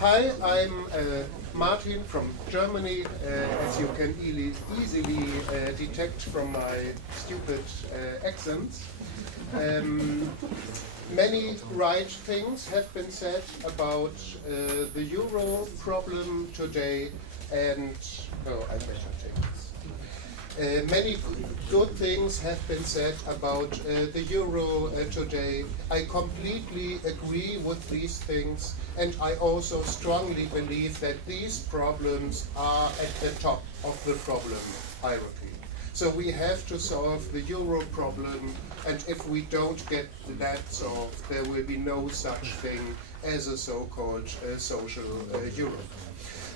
Hi, I'm Martin from Germany, as you can easily detect from my stupid accent. Many right things have been said about the euro problem today, and I better take this. Many good things have been said about the euro today. I completely agree with these things, and I also strongly believe that these problems are at the top of the problem hierarchy. So we have to solve the euro problem, and if we don't get that solved, there will be no such thing as a so-called social euro.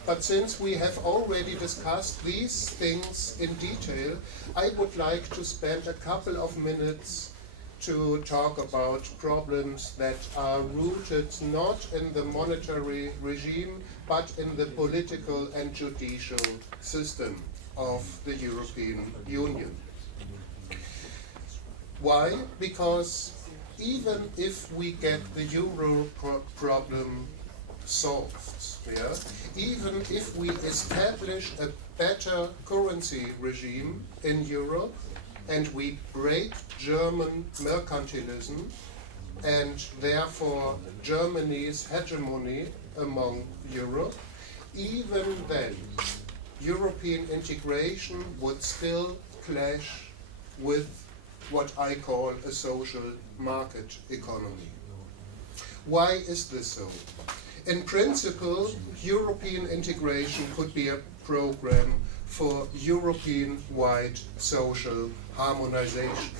But since we have already discussed these things in detail, I would like to spend a couple of minutes to talk about problems that are rooted not in the monetary regime, but in the political and judicial system of the European Union. Why? Because even if we get the euro problem solved, even if we establish a better currency regime in Europe and we break German mercantilism and therefore Germany's hegemony among Europe, even then European integration would still clash with what I call a social market economy. Why is this so? In principle, European integration could be a program for European-wide social harmonization.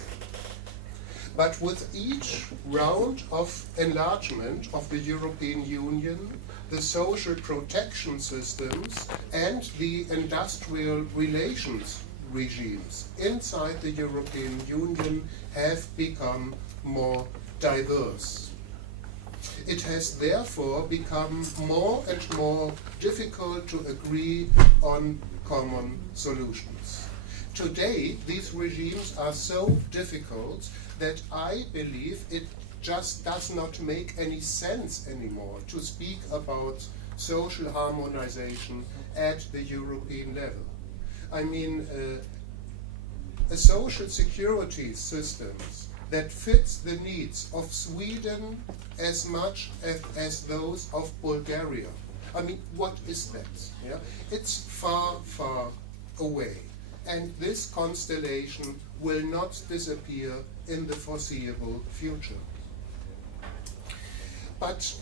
But with each round of enlargement of the European Union, the social protection systems and the industrial relations regimes inside the European Union have become more diverse. It has therefore become more and more difficult to agree on common solutions. Today, these regimes are so difficult that I believe it just does not make any sense anymore to speak about social harmonization at the European level. I mean, a social security system that fits the needs of Sweden as much as those of Bulgaria. I mean, what is that? Yeah? It's far, far away. And this constellation will not disappear in the foreseeable future. But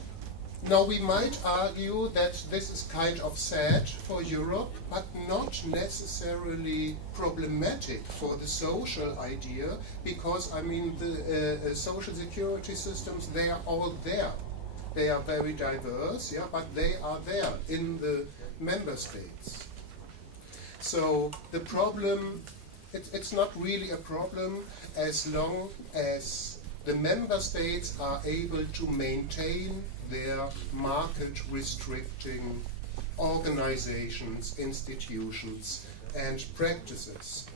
now we might argue that this is kind of sad for Europe, but not necessarily problematic for the social idea, because I mean the social security systems, they are all there. They are very diverse, yeah, but they are there in the member states. So the problem, it's not really a problem as long as the member states are able to maintain their market-restricting organizations, institutions, and practices.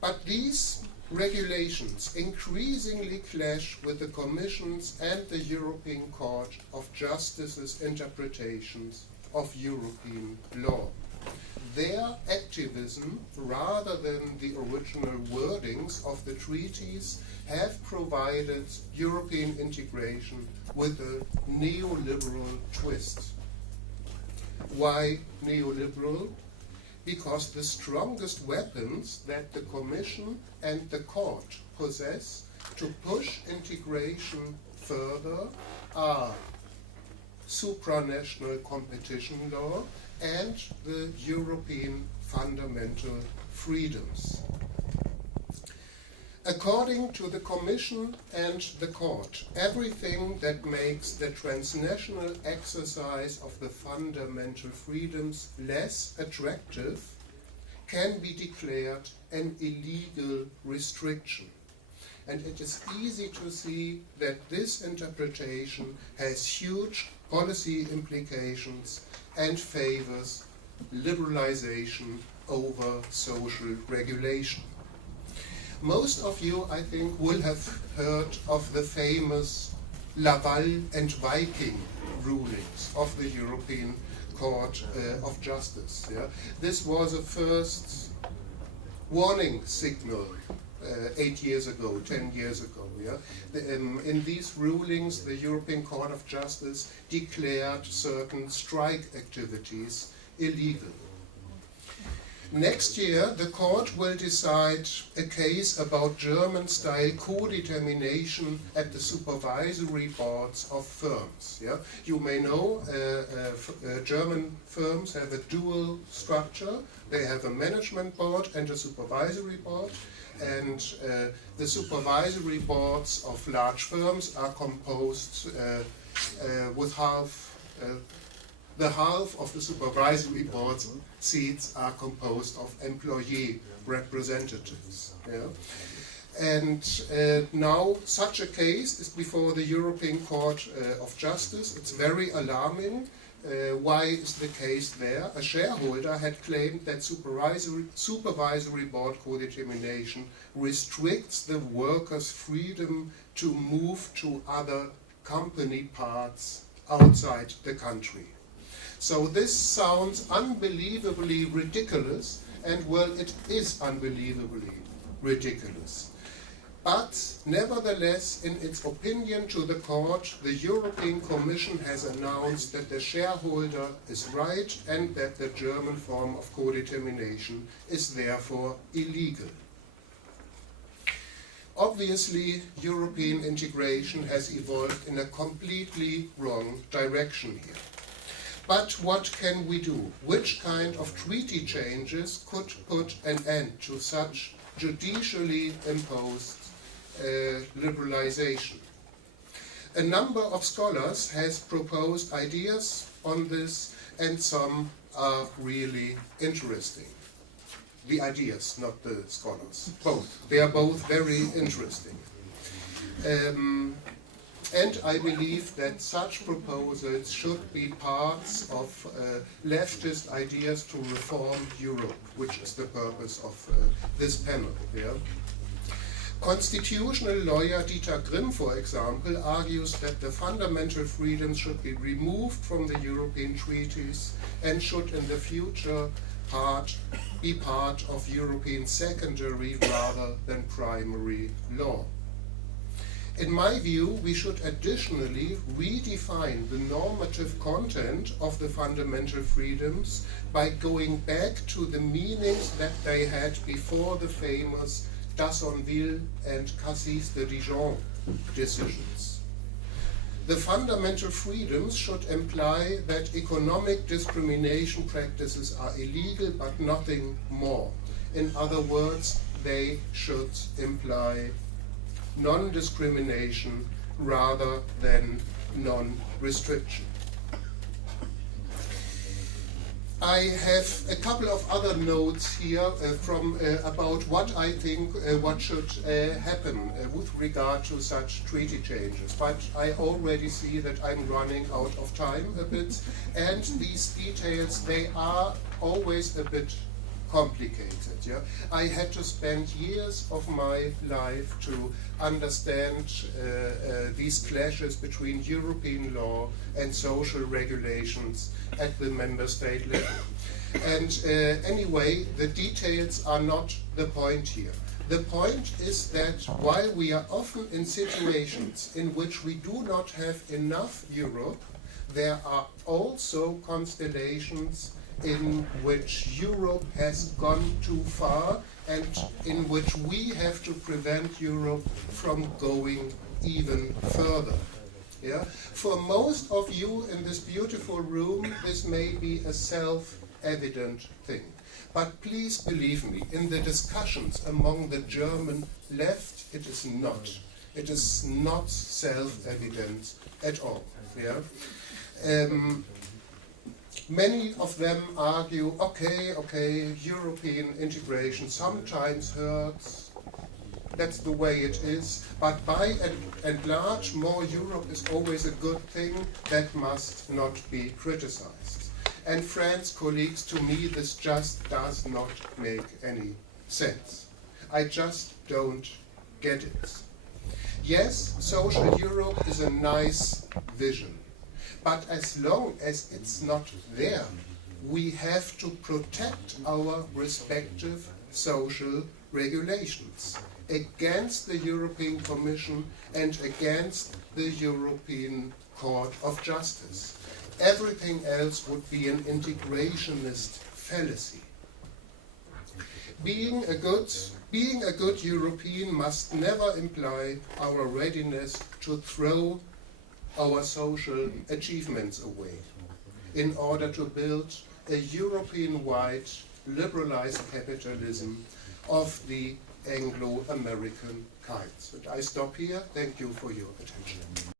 But these regulations increasingly clash with the Commission's and the European Court of Justice's interpretations of European law. Their activism, rather than the original wordings of the treaties, have provided European integration with a neoliberal twist. Why neoliberal? Because the strongest weapons that the Commission and the Court possess to push integration further are supranational competition law and the European fundamental freedoms. According to the Commission and the Court, everything that makes the transnational exercise of the fundamental freedoms less attractive can be declared an illegal restriction. And it is easy to see that this interpretation has huge policy implications and favors liberalization over social regulation. Most of you, I think, will have heard of the famous Laval and Viking rulings of the European Court of Justice. Yeah? This was a first warning signal 8 years ago, 10 years ago. Yeah? In these rulings, the European Court of Justice declared certain strike activities illegal. Next year, the court will decide a case about German-style co-determination at the supervisory boards of firms. Yeah? You may know German firms have a dual structure. They have a management board and a supervisory board. And the supervisory boards of large firms are composed with the half of the supervisory board's seats are composed of employee representatives. Yeah? And now such a case is before the European Court of Justice. It's very alarming. Why is the case there? A shareholder had claimed that supervisory board co-determination restricts the workers' freedom to move to other company parts outside the country. So this sounds unbelievably ridiculous, and well, it is unbelievably ridiculous. But nevertheless, in its opinion to the court, the European Commission has announced that the shareholder is right and that the German form of co-determination is therefore illegal. Obviously, European integration has evolved in a completely wrong direction here. But what can we do? Which kind of treaty changes could put an end to such judicially imposed liberalization? A number of scholars has proposed ideas on this, and some are really interesting. The ideas, not the scholars. Both. They are both very interesting. And I believe that such proposals should be parts of leftist ideas to reform Europe, which is the purpose of this panel. Yeah? Constitutional lawyer Dieter Grimm, for example, argues that the fundamental freedoms should be removed from the European treaties and should in the future be part of European secondary rather than primary law. In my view, we should additionally redefine the normative content of the fundamental freedoms by going back to the meanings that they had before the famous D'Assonville and Cassis de Dijon decisions. The fundamental freedoms should imply that economic discrimination practices are illegal but nothing more. In other words, they should imply non-discrimination rather than non-restriction. I have a couple of other notes here about what I think what should happen with regard to such treaty changes. But I already see that I'm running out of time a bit, and these details, they are always a bit complicated. Yeah? I had to spend years of my life to understand these clashes between European law and social regulations at the member state level. And anyway, the details are not the point here. The point is that while we are often in situations in which we do not have enough Europe, there are also constellations in which Europe has gone too far and in which we have to prevent Europe from going even further. Yeah? For most of you in this beautiful room, this may be a self-evident thing. But please believe me, in the discussions among the German left, it is not. It is not self-evident at all. Yeah? Many of them argue, okay, European integration sometimes hurts, that's the way it is, but by and large, more Europe is always a good thing that must not be criticized. And friends, colleagues, to me this just does not make any sense. I just don't get it. Yes, social Europe is a nice vision. But as long as it's not there, we have to protect our respective social regulations against the European Commission and against the European Court of Justice. Everything else would be an integrationist fallacy. Being a good European must never imply our readiness to throw our social achievements away in order to build a European-wide liberalized capitalism of the Anglo-American kind. And I stop here. Thank you for your attention.